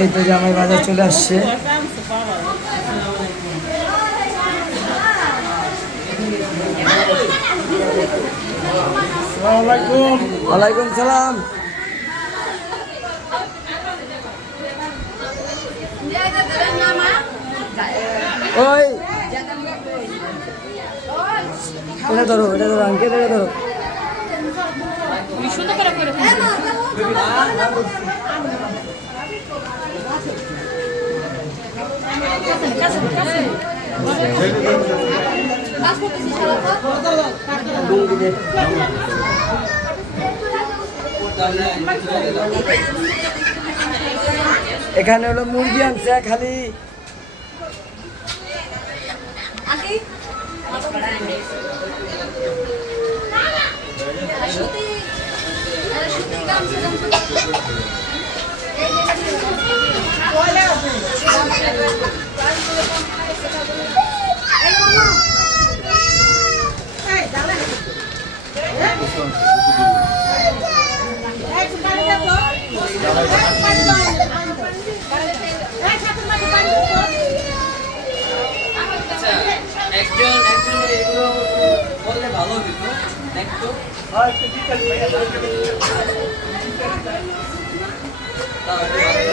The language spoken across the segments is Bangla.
এই তো জামাই বাজার চলে আসছে। ওয়ালাইকুম সালাম। ওই। এটা ধরো এটা ধরো, আঙ্কেল, এটা ধরো। এখানে হলো মুরগি আনছে খালি আচ্ছা একজন একজন এগুলো বললে ভালো হতো। একটু।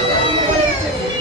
সামনে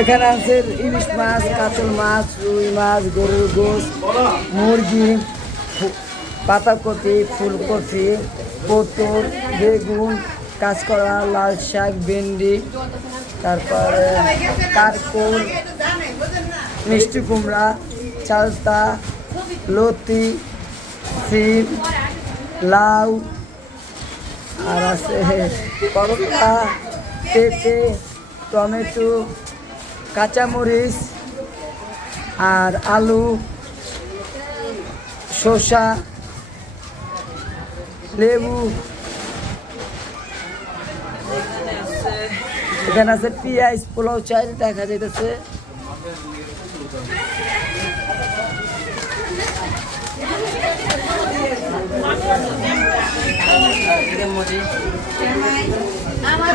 এখানে আছে ইলিশ মাছ, কাতল মাছ, রুই মাছ, গরুর গোস মুরগি পাতাকপি, ফুলকপি, পটল, বেগুন, কাঁচকলা, লাল শাক, ভেন্ডি, তারপরে কারকুল মিষ্টি কুমড়া, চালতা, লতি, সিম, লাউ, আর আছে করলা পেঁপে টমেটো কাঁচামরিচ আর আলু শসা লেবু। এখানে আছে পেঁয়াজ পোলাও চাল দেখা যাইতেছে। আমার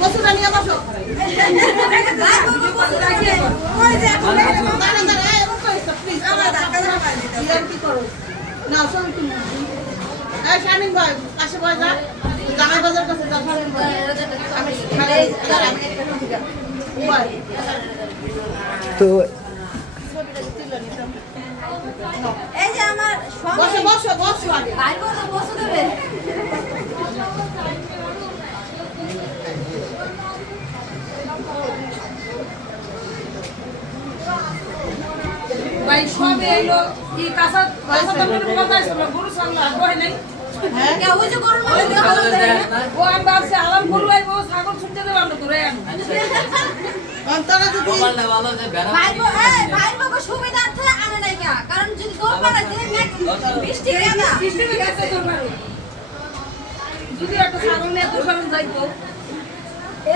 বসো যে না, শোন তুমি। এই, শামিম ভাই, পাশে বসে যা। জামাই বাজার কাছে ভাই। দাও। বল। তো এই যে আমার বসো বসো বসো আগে ভাই বসে দেবে সবে এলো। কি কাঁচা কাঁচা টমেটো কথা আসলো গরু সামনে আর বহে নাই। কে ওই যে গরুর মাংস দিয়ে ভালো দেয়। না? ও আমি ভাবছি আলাম গরু আইবো ছাগল ছুটতে দেবো আমরা ধরে আনব। যদি কপালটা ভালো যে বেড়া ভাই বো এই ভাই বো সুবিধার্থে আনে নাই কারণ যদি দৌড় পাড়াতে বৃষ্টি বৃষ্টি হয়ে। যদি একটা ছাগল নিয়ে তোর সামনে যাইবো এ আমরা যাব আমি যাবাই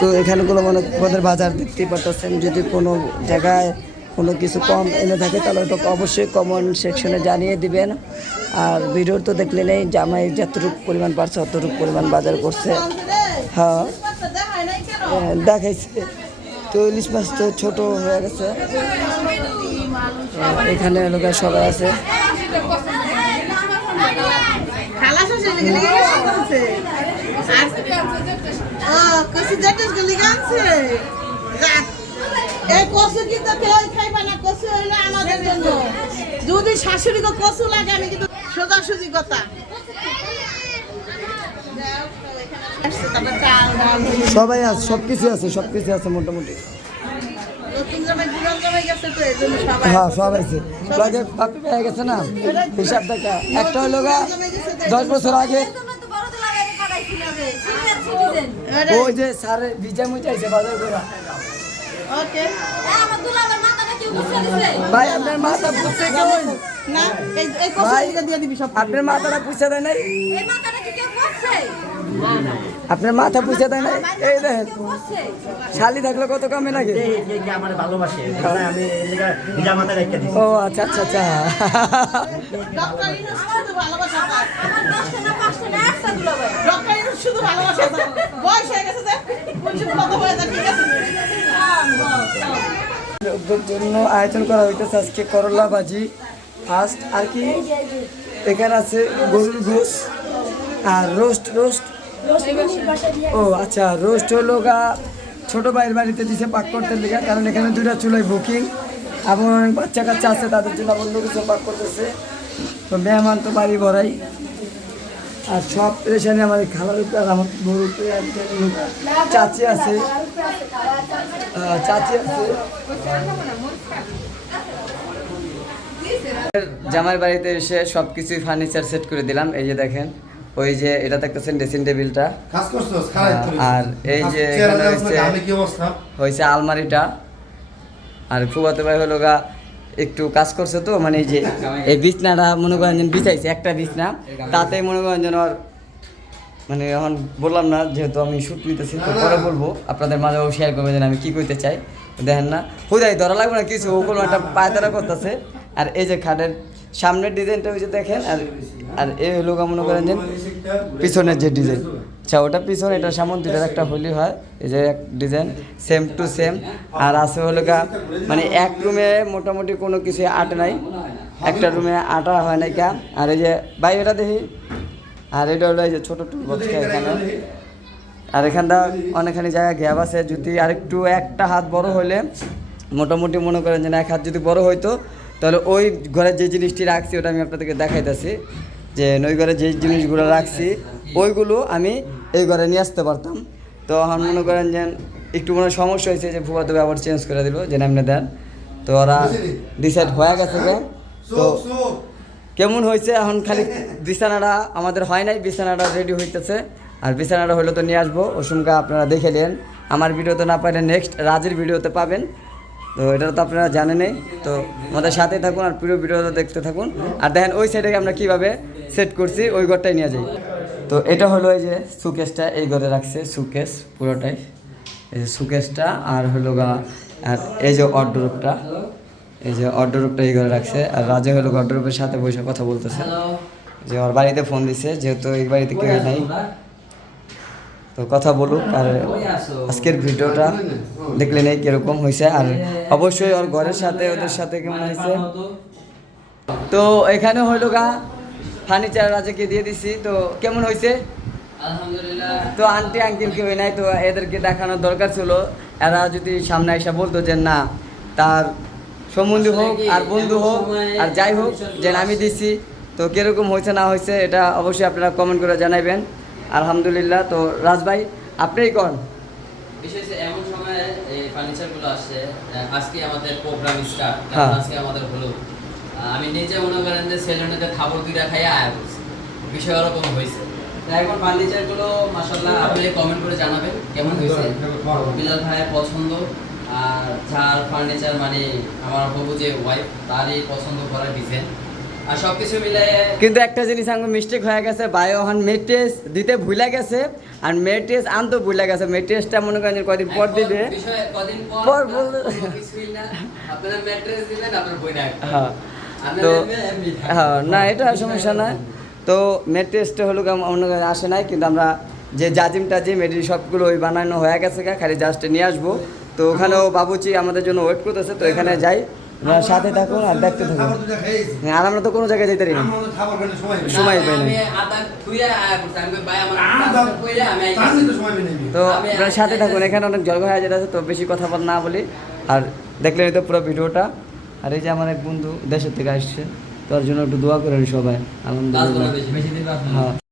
তো এখানে কোনো মনে বাজার দেখতে পারতেছেন যদি কোনো জায়গায় কোনো কিছু কম এনে থাকে তাহলে ওটা অবশ্যই কমেন্ট সেকশনে জানিয়ে দিবেন। আর ভিডিওর তো দেখলে নেই জামাই যতটুকু পরিমাণ পারছে অতটুকু পরিমাণ বাজার করছে। হ্যাঁ। হ্যাঁ, দেখাইছে। তো ইলিশ মাছ তো ছোট হয়ে গেছে। এখানে লোক সবাই আছে। খালা এই কচু কিন্তু কেউ খাইবে না? কচু হইল আমাদের জন্য। যদি শাশুড়িকে কচু লাগে আমি কিন্তু সোজাসুজি কথা। সবাই আছে সব কিছু আছে সব কিছু আছে মোটামুটি হ্যাঁ সব আছে। পাপি পেয়ে গেছে না? হিসাব দেখা। একটা হলো গা দশ বছর আগে ওই যে স্যারে ভিজা মুচাইছে বাজার করে ভাই আপনার মাথা পুষতে কেমন না এই এই ভাই, দিয়ে দিবি সব। আপনার মাথাটা পুষে দেয় নাই? এই মাথাটা কি কেউ করছে? আপনার মাথা পুষে দেয় নাই? এই দেখেন। শালি থাকলে কত কামে লাগে? ও আচ্ছা আচ্ছা আচ্ছা। শুধু ভালোবাসা পায়। আমার দশটা না পাঁচটা না একটা দুলাভাই ডক্টর ইউনুস শুধু ভালোবাসা পায়। বয়স হয়ে গেছে লোকদের জন্য আয়োজন করা হইতেছে আজকে করলা ভাজি ফার্স্ট আর কি? এখানে আছে গরুর ঘোষ আর রোস্ট রোস্ট। ও আচ্ছা রোস্ট হলো গা, ছোটো ভাইয়ের বাড়িতে দিছে পাক করতে লেগে, কারণ এখানে দুইটা চুলাই বুকিং এবং অনেক বাচ্চা কাচ্চা আছে, তাদের জন্য অন্য কিছু পাক করতেছে। তো মেহমান তো বাড়ি ভরাই। আর সব পেরেশানি আমার উপরে আমার চাচি আছে। চাচি আছে। জামাই বাড়িতে এসে সব কিছুই ফার্নিচার সেট করে দিলাম। এই যে দেখেন ওই যে এটা দেখতেছেন ড্রেসিং টেবিলটা। আর এই যে হয়েছে আলমারিটা। আর ফুবাতে ভাই হলো গা একটু কাজ করছে তো মানে এই যে এই বিছনাটা মনে করেন বিছাইছে একটা বিছনা। তাতে মনে করেন যেন আর মানে এখন বললাম না, যেহেতু আমি শুট নিতেছি, তো পরে বলব। আপনাদের মাঝেও শেয়ার করবে যেন আমি কি করতে চাই। দেখেন না, হুদাই, ধরা লাগবে না কিছু ওগুলো একটা পায়তারা করতেছে। আর এই যে খাটের সামনের ডিজাইনটা ওই যে দেখেন, আর আর এই হলো মনে করেন যে পিছনের যে ডিজাইন। আচ্ছা ওটা পিছনে, এটা সামন দুটার একটা হলি হয়। এই যে এক ডিজাইন সেম টু সেম আর আছে হলো গা মানে এক রুমে মোটামুটি কোনো কিছু আট নাই। একটা রুমে আটা হয় নাই কা আর এই যে ভাই, এটা দেখি। আর এটা হলো এই যে ছোটো টুল বক্সটা এখানে। আর এখানটা অনেকখানি জায়গা গ্যাপ আছে যদি আরেকটু একটা হাত বড় হলে মোটামুটি মনে করেন যে এক হাত যদি বড় হইতো তাহলে ওই ঘরে যে জিনিসটি রাখছি ওটা আমি আপনাদেরকে দেখাইতেছি। যে ওই ঘরে যে জিনিসগুলো রাখছি ওইগুলো আমি এই ঘরে নিয়ে আসতে পারতাম। তো এখন মনে করেন যে একটু মনে সমস্যা হয়েছে যে ভুয়া তবে আবার চেঞ্জ করে দিল যে নামনে দেন। তো ওরা ডিসাইড হয়ে গেছে তো কেমন হয়েছে? এখন খালি বিছানাটা আমাদের হয় নাই, বিছানাটা রেডি হইতেছে। আর বিছানাটা হলে তো নিয়ে আসব। ওসুমকা আপনারা দেখে নেন আমার ভিডিওতে না পাইলে নেক্সট রাজের ভিডিওতে পাবেন। তো এটা তো আপনারা জানেনই তো আমাদের সাথে থাকুন আর পুরো ভিডিওটা দেখতে থাকুন। আর দেখেন ওই সাইডে আমরা কীভাবে সেট করছি, ওই ঘরটাই নিয়ে যাই। তো এটা হলো এই যে সুকেসটা এই ঘরে রাখছে সুকেস পুরোটাই। এই যে সুকেসটা আর হলো গা, আর এই যে অর্ডরটা এই যে অর্ডরটা এই ঘরে রাখছে আর রাজা হলো অর্ডরপের সাথে বসে কথা বলতেছে। যে ওর বাড়িতে ফোন দিছে যেহেতু এই বাড়িতে কেউ নাই। তো কথা বলুক আর আজকের ভিডিওটা দেখলে নেই কীরকম হয়েছে আর অবশ্যই ওর ঘরের সাথে ওদের সাথে কেমন হয়েছে। তো এখানে হইল গা ফার্নিচার রাজাকে দিয়ে দিছি। তো কেমন হয়েছে? তো আন্টি আঙ্কেল কেউ নাই তো এদেরকে দেখানোর দরকার ছিল। এরা যদি সামনে এসে বলতো যে না তার সম্বন্ধী হোক আর বন্ধু হোক আর যাই হোক যে আমি দিছি তো কীরকম হয়েছে না হয়েছে এটা অবশ্যই আপনারা কমেন্ট করে জানাবেন আলহামদুলিল্লাহ তো রাজ ভাই আপনিই কন? এমন সময় এই ফার্নিচারগুলো আসছে আজকে আমাদের প্রোগ্রাম স্টার্ট হ্যাঁ। আজকে আমাদের হলো। আমি নিজে মনে করেন যে সেলুনেতে খাবার দুইটা খাইয়ে আয়া বলছি বিষয় ওরকম হয়েছে। এখন ফার্নিচারগুলো মাসাল্লাহ আপনি কমেন্ট করে জানাবেন কেমন হয়েছে? বিলাল ভাইয়ের পছন্দ? আর ফার্নিচার মানে আমার বাবু যে ওয়াইফ তারই পছন্দ করার ডিজাইন আর সব কিছু মিলে কিন্তু একটা জিনিস আমার মিস্টেক হয়ে গেছে ওখান মেট্রেস দিতে ভুলে গেছে আর মেট্রেস আনতে ভুলে গেছে। মেট্রেসটা মনে করেন কদিন পর দিবে। কদিন পর না, না। আপনারা ম্যাট্রেস দিবেন আপনার বই রাখবেন হ্যাঁ। তো। হ্যাঁ না এটা সমস্যা নাই। তো মেট্রেসটা হলো অন্য আসে নাই কিন্তু আমরা যে জাজিম টাজিম এটি সবগুলো ওই বানানো হয়ে গেছে খালি জাস্ট নিয়ে আসব। তো ওখানেও বাবুচি আমাদের জন্য ওয়েট করতেছে তো এখানে যাই। আপনারা সাথে থাকুন আর দেখতে থাকুন। হ্যাঁ, আর আমরা তো কোনো জায়গায় যেতে পারি না। সময় পাই না। তো আপনারা সাথে থাকুন। এখানে অনেক জল হয়ে যেতে তো বেশি কথা বল না বলি। আর দেখলেন তো পুরো ভিডিওটা। আর এই যে আমার এক বন্ধু দেশের থেকে আসছে তোর জন্য একটু দোয়া করেন সবাই। কাজ আলহামদুলিল্লাহ। বেশি বেশি দিন কাজ হ্যাঁ।